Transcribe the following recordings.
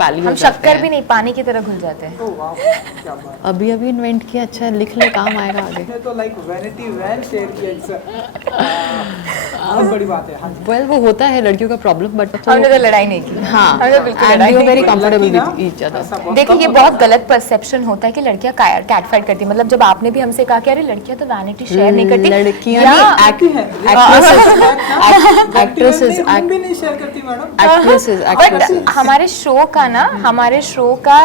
पैली हम शक्कर भी नहीं, पानी की तरह घुल जाते हैं। ओह वाह, क्या बात। अभी अभी इन्वेंट किया, अच्छा है, लिख ले, काम आएगा आगे। आपने तो लाइक वैनिटी वैन शेयर किया, बहुत बड़ी बात है। हाँ जी। वेल वो होता है लड़कियों का प्रॉब्लम, बट हमने तो लड़ाई नहीं की। हाँ, हमने बिल्कुल एंड लड़ाई वी आर नहीं वेरी की। कंफर्टेबल लड़की ना, विद ईच अदर। ऐसा बहुत देखिए कम ये होता बहुत गलत परसेप्शन होता है कि लड़कियां कैट फाइट करती हैं। मतलब जब आपने भी हमसे कहा कि अरे लड़कियां तो वैनिटी शेयर नहीं करती, लड़कियां या नहीं, एक्ट्रेसेस हम भी नहीं शेयर करती मैडम। एक्ट्रेसेस बट हमारे शो का ना, हमारे शो का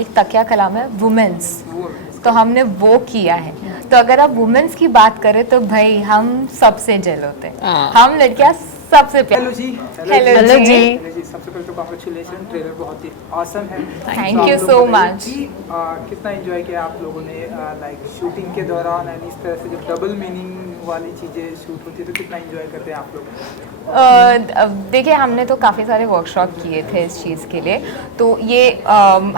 एक तकिया कलाम है वुमेन्स, तो हमने वो किया है। तो अगर आप वुमेन्स की बात करें तो भाई हम सबसे जेल होते हैं, हाँ। हम लड़कियां सबसे प्यार। हेलो जी। हेलो जी। सबसे पहले तो कांग्रेचुलेशन, ट्रेलर बहुत ही ऑसम है। Thank तो you आप लोग so बताइए much। कि, कितना एंजॉय किया आप लोगों ने लाइक शूटिंग के दौरान, एंड इस तरह से जब डबल मीनिंग वाली चीज़ें शूट होती है तो कितना एंजॉय करते हैं आप लोग? देखिए हमने तो काफ़ी सारे वर्कशॉप किए थे इस चीज़ के लिए। तो ये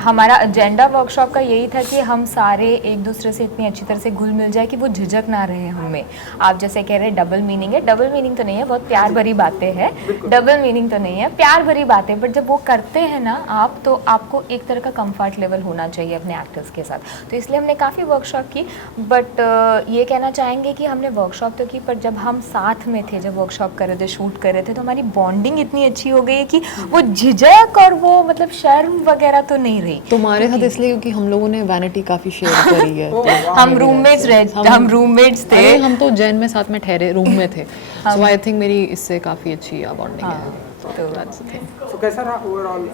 हमारा एजेंडा वर्कशॉप का यही था कि हम सारे एक दूसरे से इतनी अच्छी तरह से घुल मिल जाए कि वो झिझक ना रहे हमें। आप जैसे कह रहे हैं डबल मीनिंग है, डबल मीनिंग तो नहीं है, बहुत प्यार भरी बातें हैं। डबल मीनिंग तो नहीं है, प्यार भरी बातें। बट जब वो करते हैं ना आप, तो आपको एक तरह का कंफर्ट लेवल होना चाहिए अपने एक्टर्स के साथ। तो इसलिए हमने काफ़ी वर्कशॉप की। बट ये कहना चाहेंगे कि हमने वर्कशॉप तो की, पर जब हम साथ में थे, जब वर्कशॉप कर रहे थे, शूट कर रहे थे, तो हमारी बॉन्डिंग इतनी अच्छी हो गई है कि वो झिझक और वो मतलब शर्म वगैरह तो नहीं रही। तुम्हारे साथ इसलिए क्योंकि हम लोगों ने वैनिटी काफी शेयर करी है। हम रूममेट्स थे। अरे हम तो जैन में साथ में ठहरे, रूम में थे, सो आई थिंक मेरी इससे काफी अच्छी बॉन्डिंग है। तो तो कैसा रहा ओवरऑल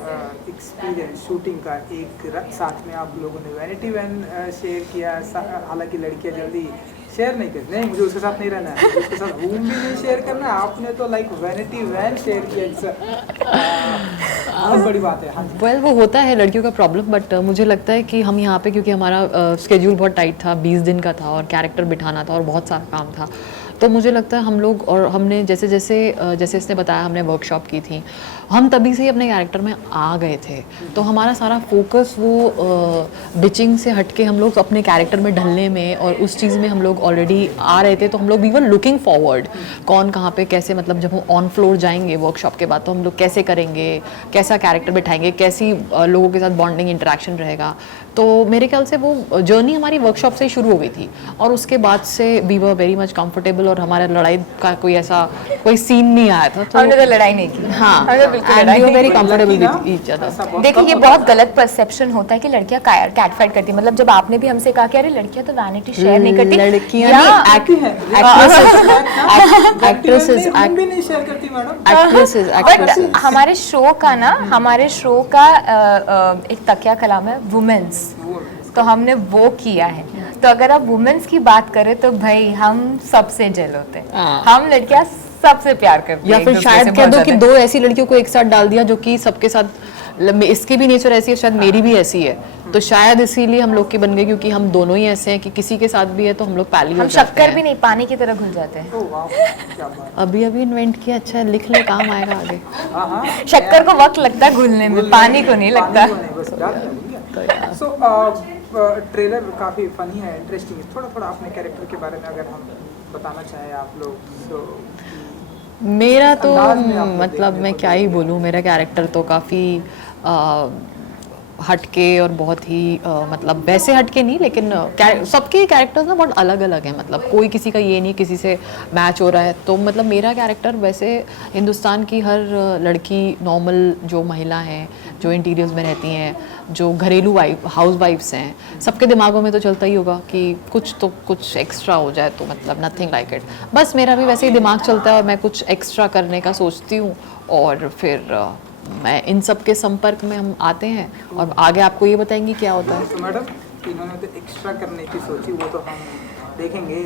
एक्सपीरियंस शूटिंग का? साथ में आप लोगों ने वैनिटी वैन शेयर किया, हालांकि लड़कियां जल्दी शेयर नहीं करती, नहीं मुझे उसके साथ नहीं रहना है, उसके साथ रूम भी नहीं शेयर करना है, आपने तो लाइक वैनिटी वैन शेयर किया, बहुत बड़ी बात है। हाँ जी। वेल वो होता है लड़कियों का प्रॉब्लम, बट मुझे लगता है कि हम यहाँ पे, क्योंकि हमारा स्केड्यूल बहुत टाइट था, 20 दिन का था और कैरेक्टर बिठाना था और बहुत सारा काम था, तो मुझे लगता है हम लोग, और हमने जैसे जैसे इसने बताया हमने वर्कशॉप की थी, हम तभी से ही अपने कैरेक्टर में आ गए थे। तो हमारा सारा फोकस वो बिचिंग से हटके हम लोग अपने कैरेक्टर में ढलने में और उस चीज़ में हम लोग ऑलरेडी आ रहे थे। तो हम लोग वी वर लुकिंग फॉरवर्ड, कौन कहाँ पे कैसे, मतलब जब हम ऑन फ्लोर जाएंगे वर्कशॉप के बाद तो हम लोग कैसे करेंगे, कैसा कैरेक्टर बिठाएंगे, कैसी लोगों के साथ बॉन्डिंग इंटरेक्शन रहेगा। तो मेरे ख्याल से वो जर्नी हमारी वर्कशॉप से ही शुरू हो गई थी और उसके बाद से we were very much comfortable और हमारा लड़ाई का कोई सीन नहीं आया था। तो हमने तो लड़ाई नहीं की। हाँ, हमने बिल्कुल एंड लड़ाई वी वर नहीं वेरी की। Comfortable with each other. देखिए ये बहुत गलत परसेप्शन होता है कि लड़कियां कैट फाइट करती हैं। मतलब जब आपने भी हमसे कहा कि अरे लड़कियां तो वैनिटी शेयर नहीं करती, लड़कियां या नहीं, एक्ट्रेसेस हम भी नहीं शेयर करती मैडम। एक्ट्रेसेस बट हमारे शो का ना, हमारे शो का एक तकिया कलाम है वुमेन्स, तो हमने वो किया है। तो अगर आप वुमेन्स की बात करें तो भाई हम सबसे जेल होते हैं, हाँ। हम लड़कियां सबसे प्यार करती हैं या एक फिर दूसरे शायद से कह बहुत दो कि ज्यादा। दो ऐसी लड़कियों को एक साथ डाल दिया जो कि सबके साथ, इसकी भी नेचर ऐसी है, शायद मेरी भी ऐसी है, तो शायद इसीलिए हम लोग की बन गई, क्योंकि हम दोनों ही ऐसे हैं कि किसी के साथ भी है तो हम लोग पैली हो हम जाते शक्कर हैं। भी नहीं, पानी की तरह घुल जाते हैं। ओह वाह, क्या बात। अभी अभी इन्वेंट किया, अच्छा है, लिख ले, काम आएगा आगे। हाँ हाँ, शक्कर को वक्त लगता है घुलने में, पानी को नहीं लगता। सो ट्रेलर काफ़ी फनी है, इंटरेस्टिंग है। थोड़ा थोड़ा अपने कैरेक्टर के बारे में अगर हम बताना चाहें आप लोग, तो मेरा तो अंदाज में आप लोग मतलब देखने मैं को क्या ही मिलेंगे। बोलूँ, मेरा कैरेक्टर तो काफ़ी हटके और बहुत ही मतलब वैसे हटके नहीं, लेकिन सबके कैरेक्टर्स ना बहुत अलग अलग हैं। मतलब कोई किसी का ये नहीं किसी से मैच हो रहा है। तो मतलब मेरा कैरेक्टर वैसे हिंदुस्तान की हर लड़की, नॉर्मल जो महिला हैं, जो इंटीरियर्स में रहती हैं, जो घरेलू हाउस वाइफ्स हैं, सबके दिमागों में तो चलता ही होगा कि कुछ एक्स्ट्रा हो जाए, तो मतलब नथिंग लाइक इट। बस मेरा भी वैसे ही दिमाग चलता है और मैं कुछ एक्स्ट्रा करने का सोचती हूँ और फिर मैं इन सब के संपर्क में हम आते हैं और आगे आपको ये बताएंगी क्या होता है। तो मैडम, इन्होंने तो एक्स्ट्रा करने की सोची, वो तो हम देखेंगे,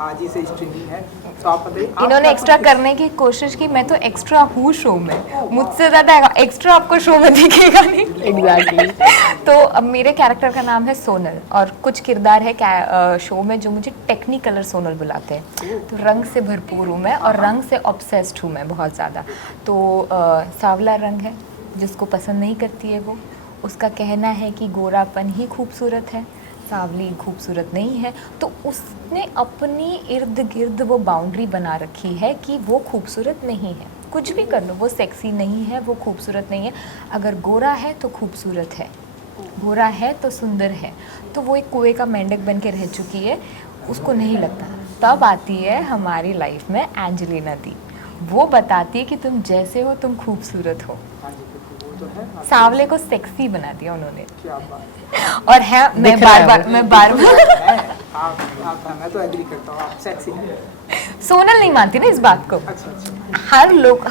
आज ही से स्ट्रीमिंग है। तो आप बताइए, इन्होंने एक्स्ट्रा करने की कोशिश की, मैं तो एक्स्ट्रा हूँ शो में, मुझसे ज्यादा एक्स्ट्रा आपको शो में दिखेगा नहीं। एग्जैक्टली। तो अब मेरे कैरेक्टर का नाम है सोनल और कुछ किरदार है शो में जो मुझे टेक्निकलर सोनल बुलाते हैं। तो रंग से भरपूर हूँ मैं और रंग से ऑब्सेस्ड हूँ मैं बहुत ज़्यादा। तो सांवला रंग है, जिसको पसंद नहीं करती है वो, उसका कहना है कि गोरापन ही खूबसूरत है, सांवली खूबसूरत नहीं है। तो उसने अपनी इर्द गिर्द वो बाउंड्री बना रखी है कि वो खूबसूरत नहीं है, कुछ भी कर लो, वो सेक्सी नहीं है, वो खूबसूरत नहीं है। अगर गोरा है तो खूबसूरत है, गोरा है तो सुंदर है। तो वो एक कुएं का मेंढक बन के रह चुकी है, उसको नहीं लगता। तब आती है हमारी लाइफ में एंजेलिना दी, वो बताती है कि तुम जैसे हो तुम खूबसूरत हो। हाँ जी, बिल्कुल, वो तो है। सांवले को सेक्सी बना दिया उन्होंने। क्या बात और है, मैं बार बार है। आप मैं तो एग्री करता हूँ, आप सेक्सी हैं। सोनल नहीं मानती ना इस बात को। अच्छा अच्छा।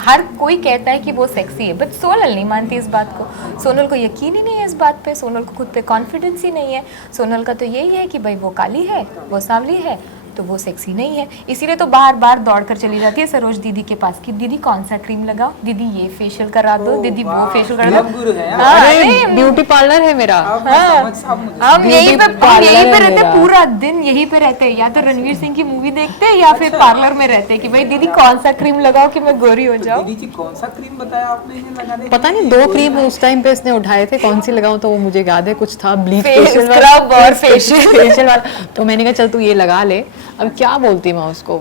हर कोई कहता है कि वो सेक्सी है, बट सोनल नहीं मानती इस बात को। सोनल को यकीन ही नहीं है इस बात पे, सोनल को खुद पे कॉन्फिडेंस ही नहीं है। सोनल का तो यही है कि भाई वो काली है, वो सांवली है, तो वो सेक्सी नहीं है। इसीलिए तो बार बार दौड़ कर चली जाती है सरोज दीदी के पास कि दीदी कौन सा क्रीम लगाओ, दीदी ये फेशियल करा दो, दीदी वो फेशियल करा दो। गुरु है। हाँ, अरे नहीं, ब्यूटी पार्लर है मेरा। अब हाँ। मैं समझ, अब मुझे हम यहीं पे पार्लर है रहते मेरा। हैं, पूरा दिन यहीं पे रहते हैं। या तो रणवीर सिंह की मूवी देखते हैं या फिर पार्लर में रहते हैं कि भाई दीदी कौन सा क्रीम लगाओ कि मैं गोरी हो जाऊं। दीदी जी कौन सा क्रीम बताया आपने ये लगाने? पता नहीं 2 क्रीम उस टाइम पे इसने उठाए थे, कौन सी लगाऊं, तो वो मुझे याद है कुछ था ब्लीच फेशियल स्क्रब और फेशियल। फेशियल वाला। तो मैंने कहा चल तू ये लगा ले। अब क्या बोलती मैं उसको,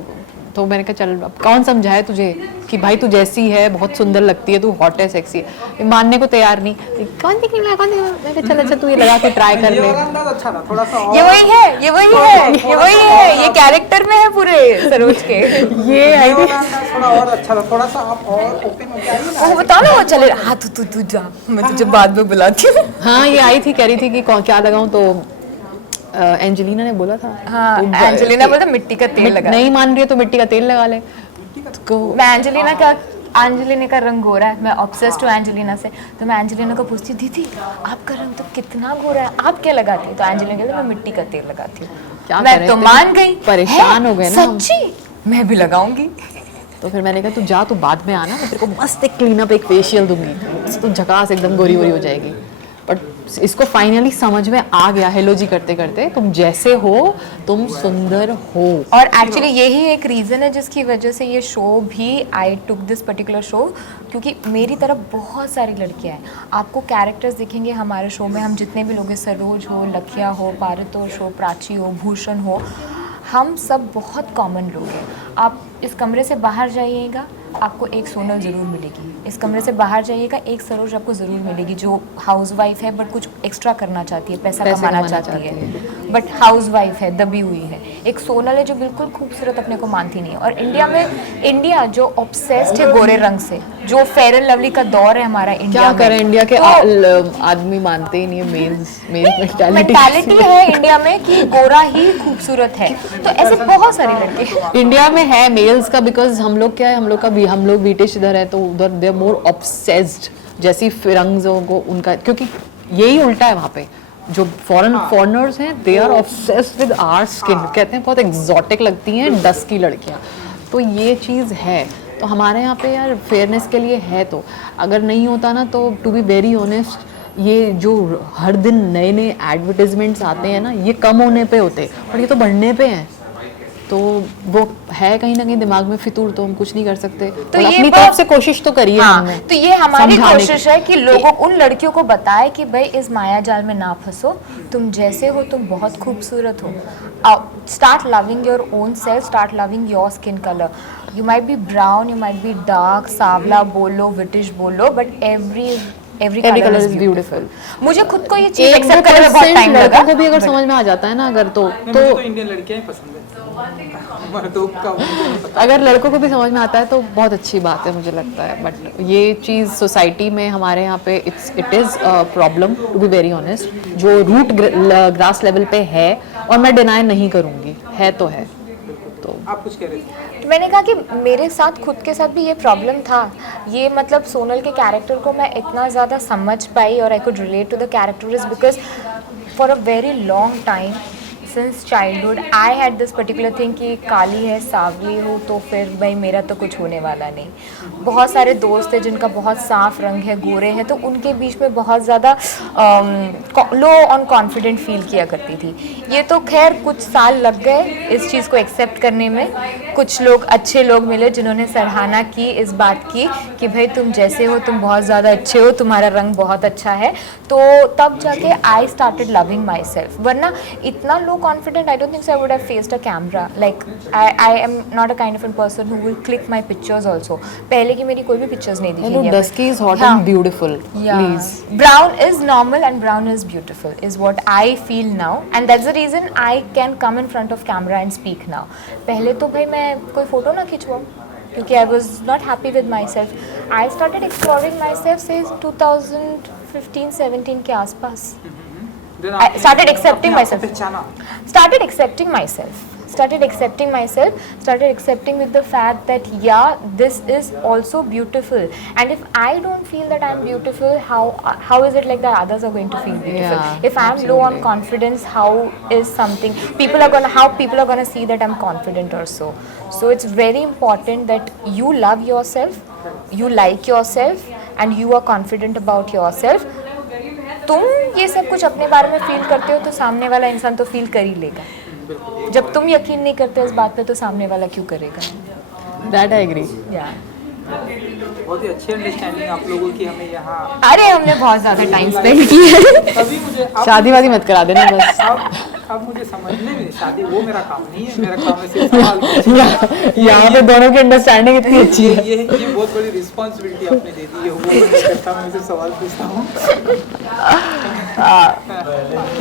तो मैंने कहा चल अब कौन समझाए तुझे कि भाई तू जैसी है बहुत सुंदर लगती है, तू हॉट है, सेक्सी है। मानने को तैयार नहीं, कौन सी क्रीम लगा, कौन सी। मैं कहा चल अच्छा तू ये लगा के ट्राई कर ये ले। वाला अंदाज अच्छा था, थोड़ा सा और। ये वही है, ये वही है, ये वही है, ये कैरेक्टर में है पूरे सरोज के। ये आई थी। वाला अंदाज थोड़ा और अच्छा था, थोड़ा सा आप और ओपन हो जाइए ना। वो बताओ ना, वो चले हाँ तू जा, मैं तुझे बाद में बुलाती हूँ। हाँ ये आई थी, कह रही थी कि क्या लगाऊं, तो एंजेलिना ने बोला था। हाँ, तो एंजेलिना बोलता मिट्टी का तेल लगा। नहीं मान रही है तो मिट्टी का तेल लगा ले। तो मैं एंजेलिना का रंग गोरा है, मैं ऑब्सेस्ड हूँ एंजेलिना से। तो मैं एंजेलिना को पूछती हूँ दीदी आपका रंग तो कितना गोरा है, आप क्या लगाती हैं? तो एंजेलिना कहती है मैं मिट्टी का तेल लगाती क्या हूँ। मैं करें, तो फिर मान गई, परेशान हो गए ना हम। सच्ची मैं भी लगाऊंगी। तो फिर मैंने कहा तू जा, तू बाद में आना, मैं तेरे को मस्त एक क्लीन अप एक फेशियल दूंगी, तो झकास एकदम गोरी गोरी हो जाएगी। बट इसको फाइनली समझ में आ गया, हेलो जी करते करते, तुम जैसे हो तुम सुंदर हो। और एक्चुअली यही एक रीज़न है जिसकी वजह से ये शो भी, आई टुक दिस पर्टिकुलर शो, क्योंकि मेरी तरफ बहुत सारी लड़कियां हैं। आपको कैरेक्टर्स दिखेंगे हमारे शो में, हम जितने भी लोग हैं, सरोज हो, लखिया हो, पारितोष हो, प्राची हो, भूषण हो, हम सब बहुत कॉमन लोग हैं। आप इस कमरे से बाहर जाइएगा आपको एक सोनल ज़रूर मिलेगी, इस कमरे से बाहर जाइएगा एक सरोज आपको ज़रूर मिलेगी जो हाउसवाइफ है बट कुछ एक्स्ट्रा करना चाहती है, पैसा कमाना चाहती है, बट हाउसवाइफ है, दबी हुई है। एक सोनल है जो बिल्कुल खूबसूरत अपने को मानती नहीं है। और इंडिया जो ऑब्सेस्ड है गोरे रंग से, जो फेयर एंड लवली का दौर है हमारा इंडिया क्या में, करें, इंडिया के तो आदमी मानते ही नहीं है, मेल मेंटालिटी है इंडिया में कि गोरा ही खूबसूरत है। तो ऐसे बहुत सारी लड़के इंडिया में है मेल्स का, बिकॉज हम लोग क्या है, हम लोग ब्रिटिश इधर है तो उधर दे आर मोर ऑब्सेस्ड, जैसी फिरंग्सों को उनका, क्योंकि यही उल्टा है वहाँ पे। जो फॉरेनर्स हैं they are obsessed with our skin, कहते हैं बहुत एग्जॉटिक लगती हैं डस्ट की लड़कियाँ, तो ये चीज़ है। तो हमारे यहाँ पे यार फेयरनेस के लिए है, तो अगर नहीं होता ना तो टू बी वेरी ऑनेस्ट, ये जो हर दिन नए नए एडवर्टीजमेंट्स आते हैं ना, ये कम होने पे होते, पर ये तो बढ़ने पे हैं। तो वो है कहीं ना कहीं दिमाग में फितूर, तो हम कुछ नहीं कर सकते। तो ये अपनी तरफ से कोशिश तो करिए हमने। तो ये हमारी समझाने कोशिश है कि लोगों, उन लड़कियों को बताए कि भाई इस माया जाल में ना फंसो, तुम जैसे हो तुम बहुत खूबसूरत हो। Start loving your own self, start loving your skin colour. You might be brown, you might be dark, सांवला बोलो, ब्रिटिश बोलो, but every colour is beautiful. मुझे खुद को ये चीज एक्सेप्ट करने में बहुत टाइम लगा। लड़कों को भी अगर समझ में आ जाता है ना, अगर तो इंडियन लड़कियां ही पसंद है, मर्दों का मुझे नहीं पता। अगर लड़कों को भी समझ में आता है तो बहुत अच्छी बात है मुझे लगता है। बट ये चीज़ सोसाइटी में हमारे यहाँ पे it is problem, to be very honest, जो रूट ग्रास लेवल पे है, और मैं डिनाई नहीं करूँगी, है तो है। तो आप कुछ कह रहे थे? मैंने कहा कि मेरे साथ खुद के साथ भी ये प्रॉब्लम था। ये मतलब सोनल के कैरेक्टर को मैं इतना ज़्यादा समझ पाई और I could relate to the character is because for a very long time since childhood I had this particular thing कि काली है, सांवली हो तो फिर भाई मेरा तो कुछ होने वाला नहीं। बहुत सारे दोस्त हैं जिनका बहुत साफ रंग है, गोरे हैं, तो उनके बीच में बहुत ज़्यादा लो ऑन कॉन्फिडेंट फील किया करती थी। ये तो खैर कुछ साल लग गए इस चीज़ को एक्सेप्ट करने में। कुछ लोग, अच्छे लोग मिले जिन्होंने सराहना की इस बात की कि भाई तुम जैसे हो तुम बहुत ज़्यादा अच्छे हो, तुम्हारा रंग बहुत अच्छा है। तो तब जाके I started loving my self. वरना इतना लोग confident, I don't think so I would have faced a camera. Like I am not a kind of a person who will click my pictures also. पहले की मेरी कोई भी pictures नहीं दिखी Hello, है। Dusky is hot हाँ. and beautiful. Yeah. Please. Brown is normal and brown is beautiful is what I feel now, and that's the reason I can come in front of camera and speak now. पहले तो भाई मैं कोई photo ना खिंचवाऊँ क्योंकि I was not happy with myself. I started exploring myself say 2015-17 के आसपास. Then I started accepting अपने आप को myself. पहचाना। Started accepting myself. Started accepting with the fact that yeah, this is also beautiful. And if I don't feel that I'm beautiful, how is it like that others are going to feel beautiful? Yeah, If I'm low on confidence, how is something people are gonna see that I'm confident or so? So it's very important that you love yourself, you like yourself, and you are confident about yourself. तुम ये सब कुछ अपने बारे में feel करते हो तो सामने वाला इंसान तो फील कर ही लेगा। जब तुम यकीन नहीं करते इस बात पे तो सामने वाला क्यों करेगा? That I agree. बहुत ही अच्छी अंडरस्टैंडिंग आप लोगों की हमें यहाँ। अरे हमने बहुत ज़्यादा टाइम स्पेंड किया है। अभी मुझे शादी वादी मत करा देना बस। अब मुझे समझने में शादी वो मेरा काम नहीं है, मेरा काम है सिर्फ सवाल पूछना। यहाँ पे दोनों की अंडरस्टैंडिंग इतनी अच्छी है। ये बहुत बड़ी रिस्पॉन्सिबिलिटी आपने दे दी है, वो मैं नहीं करता, मैं सिर्फ सवाल पूछता हूँ।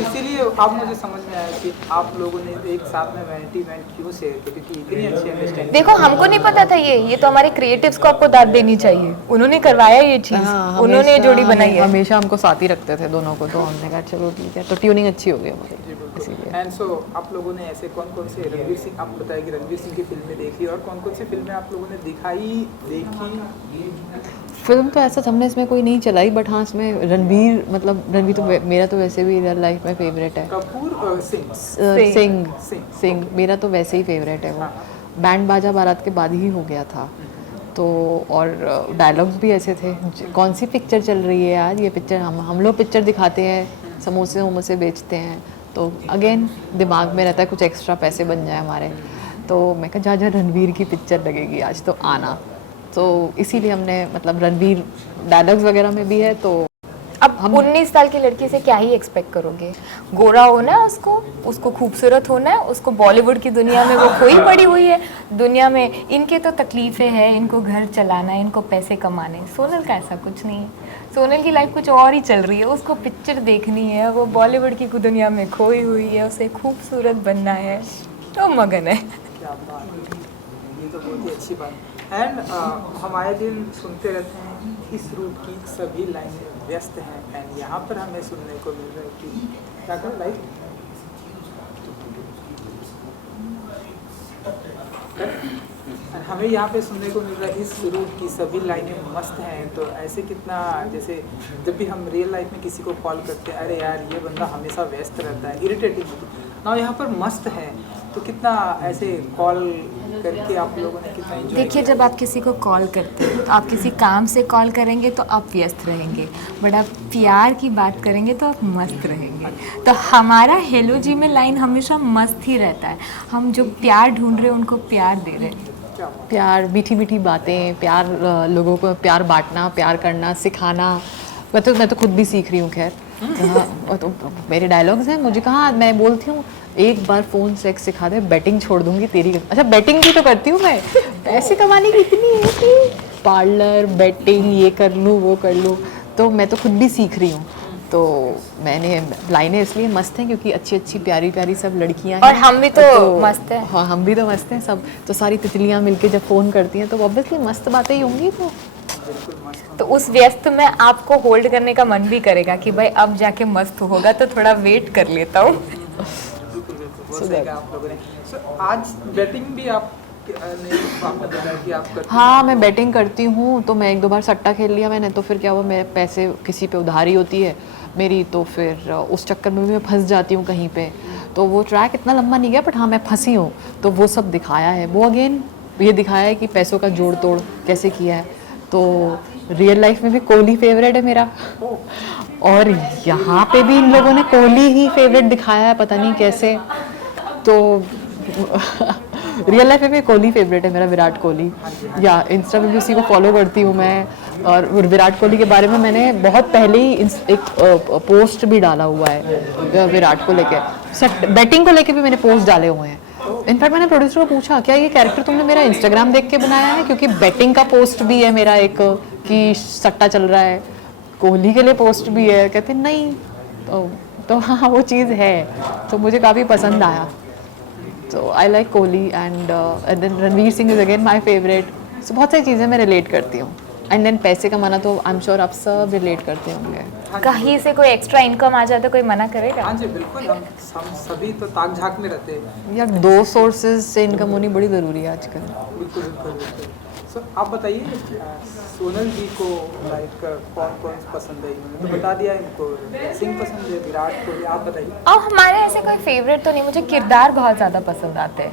इसीलिए अब मुझे समझ में आया कि आप लोगों ने एक साथ में वैनिटी वैन क्यों शेयर की, क्योंकि इतनी अच्छी अंडरस्टैंडिंग। देखो हमको नहीं पता था ये तो हमारे क्रिएटिव्स को आपको दाद देनी चाहिए। उन्होंने करवाया ये चीज़, उन्होंने जोड़ी बनाई है। हमेशा हमको साथ ही रखते थे दोनों को, तो हमने कहा चलो ठीक है, तो ट्यूनिंग अच्छी हो गई हमारी इसीलिए। एंड सो आप लोगों ने ऐसे कौन कौन से रणवीर सिंह, आपको बताया कि रणवीर सिंह की फिल्में देखी, और कौन कौन सी फिल्में आप लोगों ने देखी? फिल्म तो ऐसा हमने इसमें कोई नहीं चलाई, बट हाँ इसमें रणवीर तो मेरा तो वैसे भी रियल लाइफ में फेवरेट है। कपूर सिंह मेरा तो वैसे ही फेवरेट है वो। बैंड बाजा बारात के बाद ही हो गया था तो, और डायलॉग्स भी ऐसे थे। कौन सी पिक्चर चल रही है यार, ये पिक्चर हम लोग पिक्चर दिखाते हैं, समोसे वमोसे बेचते हैं, तो अगेन दिमाग में रहता है कुछ एक्स्ट्रा पैसे बन जाए हमारे। तो मैं कहा जा रणवीर की पिक्चर लगेगी आज तो आना, तो इसीलिए हमने रणवीर डायलॉग्स वगैरह में भी है। तो अब हम 19 साल की लड़की से क्या ही एक्सपेक्ट करोगे? गोरा होना है उसको खूबसूरत होना है, उसको बॉलीवुड की दुनिया में वो खोई पड़ी हुई है। दुनिया में इनके तो तकलीफ़ें हैं, इनको घर चलाना है, इनको पैसे कमाने। सोनल का ऐसा कुछ नहीं है, सोनल की लाइफ कुछ और ही चल रही है। उसको पिक्चर देखनी है, वो बॉलीवुड की दुनिया में खोई हुई है, उसे खूबसूरत बनना है, तो मगन है। क्या बात, ये तो बहुत ही अच्छी बात। एंड हम आए दिन सुनते रहते हैं इस रूट की सभी लाइनें व्यस्त हैं, एंड यहाँ पर हमें सुनने को मिल रहा है कि क्या कर लाइक हमें यहाँ पे सुनने को मिल रहा है इस रूट की सभी लाइनें मस्त हैं। तो ऐसे कितना, जैसे जब भी हम रियल लाइफ में किसी को कॉल करते हैं, अरे यार ये बंदा हमेशा व्यस्त रहता है, इरिटेटिंग होती है ना, यहाँ पर मस्त है। तो कितना ऐसे कॉल करके आप लोगों ने कितना enjoy देखिए, किया? जब आप किसी को कॉल करते हो तो आप किसी काम से कॉल करेंगे तो आप व्यस्त रहेंगे, बट आप प्यार की बात करेंगे तो आप मस्त रहेंगे। तो हमारा हेलो जी में लाइन हमेशा मस्त ही रहता है। हम जो प्यार ढूंढ रहे हैं उनको प्यार दे रहे हैं। प्यार, मीठी मीठी बातें, प्यार, लोगों को प्यार बांटना, प्यार करना, सिखाना। मैं तो खुद भी सीख रही हूँ। खैर तो मेरे डायलॉग्स हैं, मुझे कहाँ, मैं बोलती हूँ एक बार फ़ोन सेक्स सिखा दे, बैटिंग छोड़ दूंगी तेरी। अच्छा, बैटिंग भी तो करती हूँ मैं, पैसे कमाने की इतनी है कि पार्लर, बैटिंग, ये कर लूँ वो कर लूँ। तो मैं तो खुद भी सीख रही हूँ। तो मैंने लाइनें इसलिए मस्त हैं क्योंकि अच्छी अच्छी प्यारी प्यारी सब लड़कियां हैं, और हम भी तो मस्त हैं। हाँ, हम भी तो मस्त हैं सब। तो सारी तितलियां मिलके जब फ़ोन करती हैं तो ऑब्वियसली मस्त बातें ही होंगी। तो उस व्यस्त में आपको होल्ड करने का मन भी करेगा कि भाई अब जाके मस्त होगा, तो थोड़ा वेट कर लेता हूँ। आप लोगों ने आज बैटिंग भी आपने बताया कि आप करते हैं। हाँ, मैं बैटिंग करती हूँ। तो मैं 1-2 बार सट्टा खेल लिया मैंने, तो फिर क्या हुआ, मेरे पैसे किसी पे उधारी होती है मेरी, तो फिर उस चक्कर में भी मैं फंस जाती हूँ कहीं पे। तो वो ट्रैक इतना लंबा नहीं गया, बट हाँ मैं फंसी हूँ। तो वो सब दिखाया है, वो अगेन ये दिखाया है कि पैसों का जोड़ तोड़ कैसे किया है। तो रियल लाइफ में भी कोहली फेवरेट है मेरा, और यहाँ पे भी इन लोगों ने कोहली ही फेवरेट दिखाया है, पता नहीं कैसे। तो रियल लाइफ में भी कोहली फेवरेट है मेरा, विराट कोहली। या इंस्टा पे भी उसी को फॉलो करती हूँ मैं। और विराट कोहली के बारे में मैंने बहुत पहले ही एक पोस्ट भी डाला हुआ है विराट को लेके, बैटिंग को लेके भी मैंने पोस्ट डाले हुए हैं। इनफैक्ट मैंने प्रोड्यूसर को पूछा क्या ये कैरेक्टर तुमने मेरा इंस्टाग्राम देख के बनाया है, क्योंकि बैटिंग का पोस्ट भी है मेरा एक कि सट्टा चल रहा है, कोहली के लिए पोस्ट भी है। कहते नहीं, तो हाँ वो चीज़ है, तो मुझे काफ़ी पसंद आया। तो I like Kohli and then Ranveer Singh is again my favourite. So बहुत सारी चीज़ें मैं रिलेट करती हूँ। एंड देन पैसे कमाना तो आई एम श्योर आप सब रिलेट करते होंगे। कहीं से कोई एक्स्ट्रा इनकम आ जाए तो कोई मना करेगा? हाँ जी बिल्कुल, हम सभी तो ताक झाक में रहते हैं यार 2 सोर्सेज से इनकम होनी बड़ी ज़रूरी है आजकल। बिल्कुल बिल्कुल बिल्कुल। सो आप बताइए सोनल जी को लाइक कौन कौन पसंद है? इन्होंने तो बता दिया, इनको सिंह पसंद है, विराट कोहली, आप बताइए। और हमारे ऐसे कोई फेवरेट तो नहीं, मुझे किरदार बहुत ज़्यादा पसंद आते हैं,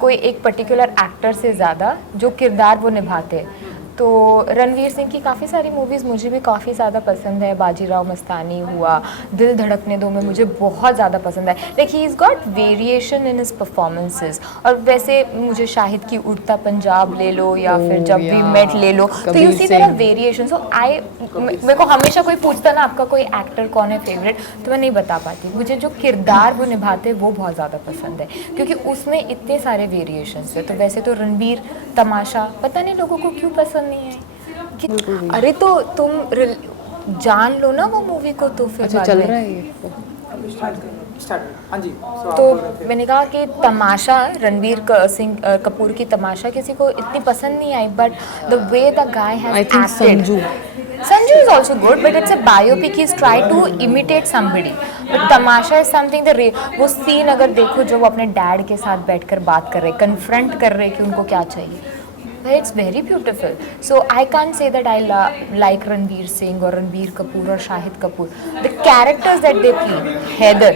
कोई एक पर्टिकुलर एक्टर से ज़्यादा जो किरदार वो निभाते हैं। तो रणवीर सिंह की काफ़ी सारी मूवीज़ मुझे भी काफ़ी ज़्यादा पसंद है। बाजीराव मस्तानी हुआ, दिल धड़कने दो में मुझे बहुत ज़्यादा पसंद है। Like he is got variation in his performances. और वैसे मुझे शाहिद की उड़ता पंजाब ले लो या फिर जब वी मेट ले लो, तो you see there are variation. So मेरे को हमेशा कोई पूछता ना आपका कोई एक्टर कौन है फेवरेट, तो मैं नहीं बता पाती। मुझे जो किरदार वो निभाते हैं वो बहुत ज़्यादा पसंद है, क्योंकि उसमें इतने सारे वेरिएशंस है। तो वैसे तो रणवीर, तमाशा, पता नहीं लोगों को क्यों पसंद नहीं है कि अरे तो तुम जान लो ना वो मूवी को, तो फिर अच्छा चल रहा है ये। हाँ जी। तो मैंने कहा कि तमाशा, रणवीर सिंह कपूर की तमाशा किसी को इतनी पसंद नहीं आई, but the way the guy has acted, Sanju is also good, but it's a biopic. He's tried to imitate somebody. But Tamasha is something वो सीन अगर देखो जो वो अपने डैड के साथ बैठकर बात कर रहे, कन्फ्रंट कर रहे कि उनको क्या चाहिए, it's very beautiful. So I can't say that I like Ranveer Singh or Ranbir Kapoor or Shahid Kapoor. The characters that they play, Heather,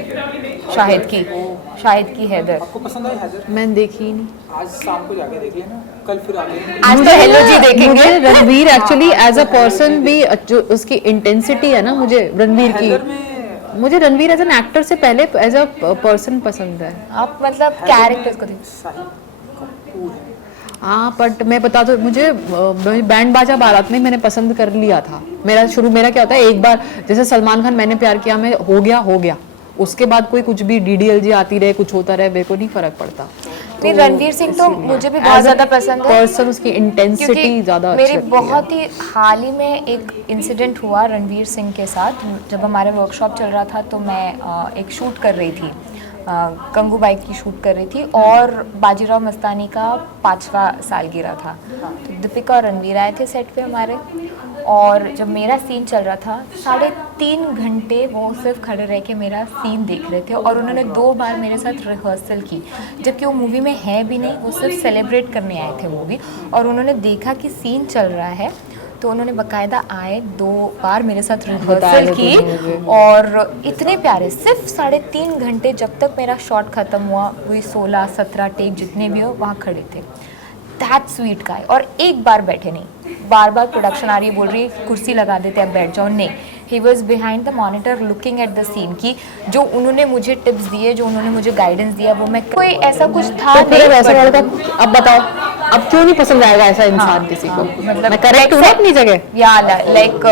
Shahid की हैदर। आपको पसंद आई हैदर? मैंने देखी ही नहीं। आज शाम को जाके देख लेना, कल फिर आगे आज तो हेलो जी देखेंगे। मुझे Ranveer actually as a person भी जो उसकी इंटेंसिटी है ना, मुझे रणवीर की, मुझे रणवीर एज एन एक्टर से पहले एज अ पर्सन पसंद है। आप मतलब कैरेक्टर्स को देखो। शाहिद कपूर है। हाँ बट मैं बता दो, मुझे बैंड बाजा बारात में मैंने पसंद कर लिया था। मेरा क्या होता है, एक बार जैसे सलमान खान मैंने प्यार किया में हो गया, उसके बाद कोई कुछ भी DDLJ आती रहे, कुछ होता रहे, मेरे को नहीं फर्क पड़ता। नहीं, रणवीर सिंह तो मुझे भी बहुत ज़्यादा पसंद है, पर्सन उसकी इंटेंसिटी ज़्यादा मेरी बहुत ही हाल ही में एक इंसिडेंट हुआ रणवीर सिंह के साथ। जब हमारे वर्कशॉप चल रहा था तो मैं एक शूट कर रही थी, गंगूबाई की शूट कर रही थी, और बाजीराव मस्तानी का 5वां सालगिरह था। तो दीपिका और रणवीर आए थे सेट पे हमारे, और जब मेरा सीन चल रहा था 3.5 घंटे वो सिर्फ खड़े रह के मेरा सीन देख रहे थे, और उन्होंने 2 बार मेरे साथ रिहर्सल की, जबकि वो मूवी में है भी नहीं, वो सिर्फ सेलिब्रेट करने आए थे मूवी। और उन्होंने देखा कि सीन चल रहा है, तो उन्होंने बाकायदा आए 2 बार मेरे साथ रिहर्सल की, और इतने प्यारे, सिर्फ 3.5 घंटे, जब तक मेरा शॉट ख़त्म हुआ, वही 16-17 टेक जितने भी हो वहाँ खड़े थे। That sweet guy. और एक बार बैठे नहीं, बार बार प्रोडक्शन आ रही है, बोल रही है कुर्सी लगा देते हैं, बैठ जाओ, नहीं, he was behind the monitor looking at the scene की जो उन्होंने मुझे टिप्स दिए, जो उन्होंने मुझे गाइडेंस दिया, वो मैं कोई ऐसा कुछ था तो फिर वैसा वाला था। अब बताओ, अब क्यों नहीं पसंद आएगा ऐसा इंसान किसी को? मतलब मैं करेक्ट हूँ अपनी जगह? या like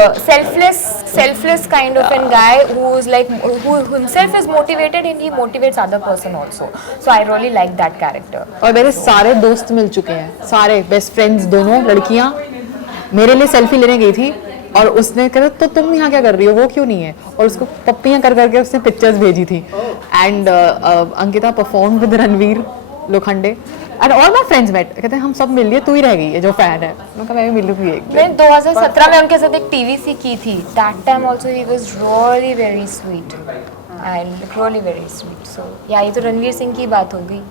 selfless kind of a guy who himself is motivated and he motivates other person also. So I really like that character. और मेरे सारे दोस्त मिल चुके हैं, सारे बेस्ट फ्रेंड्स, दोनों लड़कियां मेरे लिए सेल्फी लेने गई थी, और उसने कहा तो तुम यहाँ क्या कर रही हो, वो क्यों नहीं है, और उसको पप्पियाँ कर करके उसने पिक्चर्स भेजी थी। And Ankita perform with Ranveer Lokhande and all my friends mate, कहते हैं हम सब मिल लिए, तू ही रह गई है जो फैन है। मैं कहा मैं भी मिलूंगी एक दिन। मैं 2017 में उनके साथ एक TVC की थी, that time also he was really very sweet and really very sweet. So या ये तो रणवीर सिंह की बात हो गई।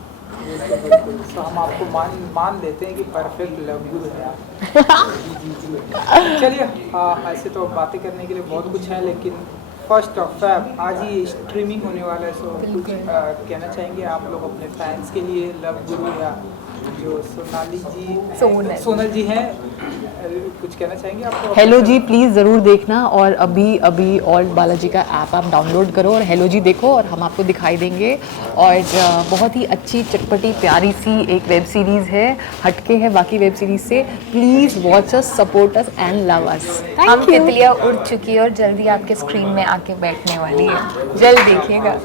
तो हम आपको मान लेते हैं कि परफेक्ट लव गुरु है आप। चलिए ऐसे तो बातें करने के लिए बहुत कुछ है, लेकिन 1 फ़रवरी आज ही स्ट्रीमिंग होने वाला है, सो कुछ कहना चाहेंगे आप लोग अपने फैंस के लिए, लव गुरु या जो सोनाली जी सोनल जी हैं, कुछ कहना चाहेंगे आपको? हेलो जी प्लीज़ ज़रूर देखना, और अभी अभी ऑल्ट बालाजी का ऐप आप डाउनलोड करो और हेलो जी देखो, और हम आपको दिखाई देंगे। और बहुत ही अच्छी चटपटी प्यारी सी एक वेब सीरीज़ है, हटके है बाकी वेब सीरीज़ से। Please watch us, support us and love us. हम तितलियाँ उड़ चुकी है और जल्दी आपके स्क्रीन में आके बैठने वाली है, जल्द देखिएगा।